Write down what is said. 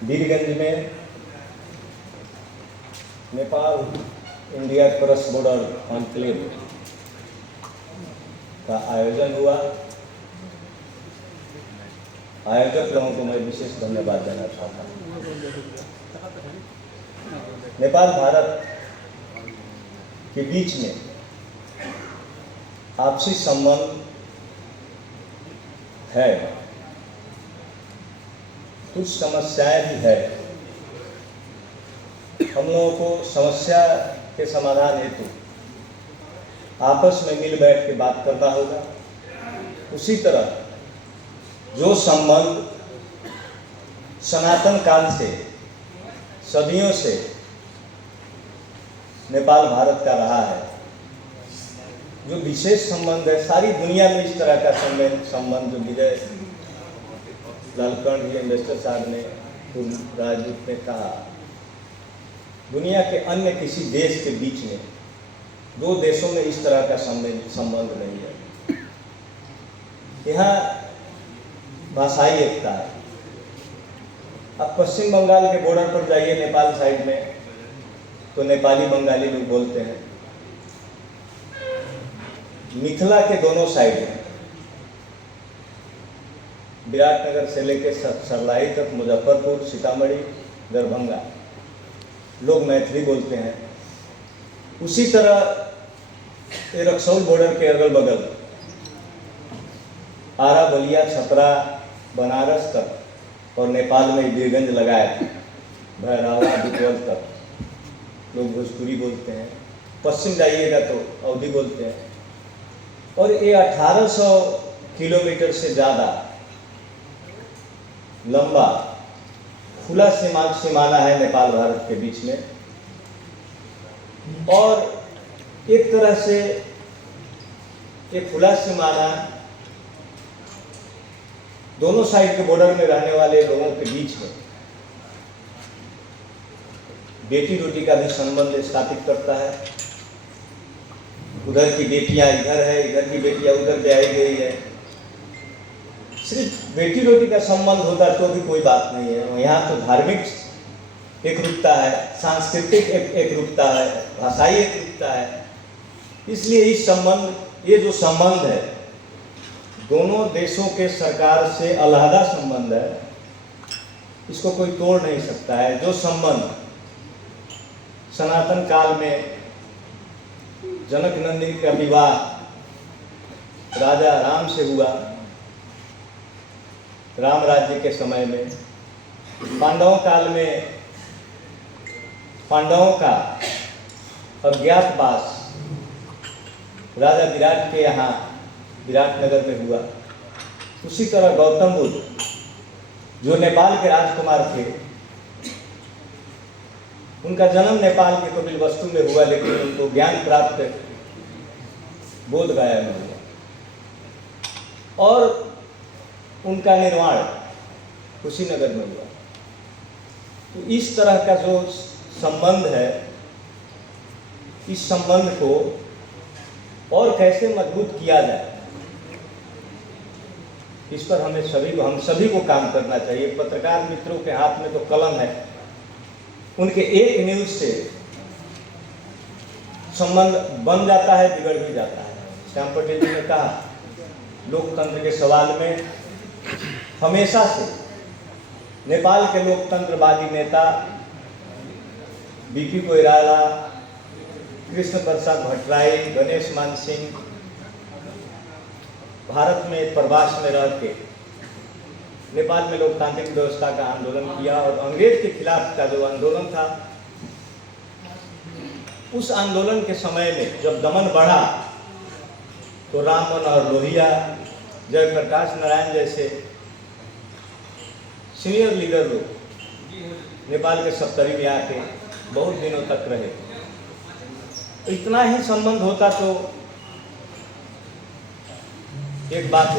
बीरगंज में Nepal India cross border conclave का आयोजन हुआ। आयोजक लोगों को मैं विशेष धन्यवाद देना चाहता हूँ। नेपाल भारत के बीच में आपसी संबंध है, कुछ समस्याएं भी है। हम लोगों को समस्या के समाधान हेतु आपस में मिल बैठ के बात करना होगा। उसी तरह जो संबंध सनातन काल से, सदियों से नेपाल भारत का रहा है, जो विशेष संबंध है, सारी दुनिया में इस तरह का संबंध जो विजय लालकर्ण जी इन्वेस्टर साहब ने, राजदूत ने कहा, दुनिया के अन्य किसी देश के बीच में, दो देशों में इस तरह का संबंध नहीं है। यहाँ भाषाई एकता है। अब पश्चिम बंगाल के बॉर्डर पर जाइए नेपाल साइड में, तो नेपाली बंगाली लोग बोलते हैं। मिथिला के दोनों साइड में, विराटनगर से लेकर सरलाही तक, मुजफ्फरपुर, सीतामढ़ी, दरभंगा, लोग मैथिली बोलते हैं। उसी तरह रक्सौल बॉर्डर के अगल बगल आरा, बलिया, छपरा, बनारस तक और नेपाल में बीरगंज लगाए भैरवा, बिटवल तक लोग भोजपुरी बोलते हैं। पश्चिम जाइएगा तो अवधी बोलते हैं। और ये 1800 किलोमीटर से ज़्यादा लंबा खुला सीमाना है नेपाल भारत के बीच में। और एक तरह से ये खुला सीमाना दोनों साइड के बॉर्डर में रहने वाले लोगों के बीच में बेटी रोटी का भी संबंध स्थापित करता है। उधर की बेटियां इधर है, इधर की बेटियां उधर ब्याही गई है। सिर्फ बेटी रोटी का संबंध होता तो भी कोई बात नहीं है। यहाँ तो धार्मिक एकरूपता है, सांस्कृतिक एकरूपता है, भाषाई एकरूपता है। इसलिए ये जो संबंध है, दोनों देशों के सरकार से अलहदा संबंध है, इसको कोई तोड़ नहीं सकता है। जो संबंध सनातन काल में जनक नंदिनी का विवाह राजा राम से हुआ, राम राज्य के समय में, पांडवों काल में पांडवों का अज्ञातवास राजा विराट के यहाँ विराटनगर में हुआ। उसी तरह गौतम बुद्ध, जो नेपाल के राजकुमार थे, उनका जन्म नेपाल के कपिलवस्तु में हुआ, लेकिन उनको ज्ञान प्राप्त बोध गया में हुआ। और उनका निर्माण कुशीनगर में हुआ। तो इस तरह का जो संबंध है, इस संबंध को और कैसे मजबूत किया जाए, इस पर हम सभी को काम करना चाहिए। पत्रकार मित्रों के हाथ में तो कलम है, उनके एक न्यूज से संबंध बन जाता है, बिगड़ भी जाता है। श्याम पटेल जी ने कहा, लोकतंत्र के सवाल में हमेशा से नेपाल के लोकतंत्रवादी नेता बीपी कोइराला, कृष्ण प्रसाद भट्टराई, गणेश मान सिंह भारत में प्रवास में रह के नेपाल में लोकतांत्रिक व्यवस्था का आंदोलन किया। और अंग्रेज के खिलाफ का जो आंदोलन था, उस आंदोलन के समय में जब दमन बढ़ा, तो राम मनोहर लोहिया, जयप्रकाश नारायण जैसे सीनियर लीडर लोग नेपाल के सत्तरी में आके बहुत दिनों तक रहे। इतना ही संबंध होता तो एक बात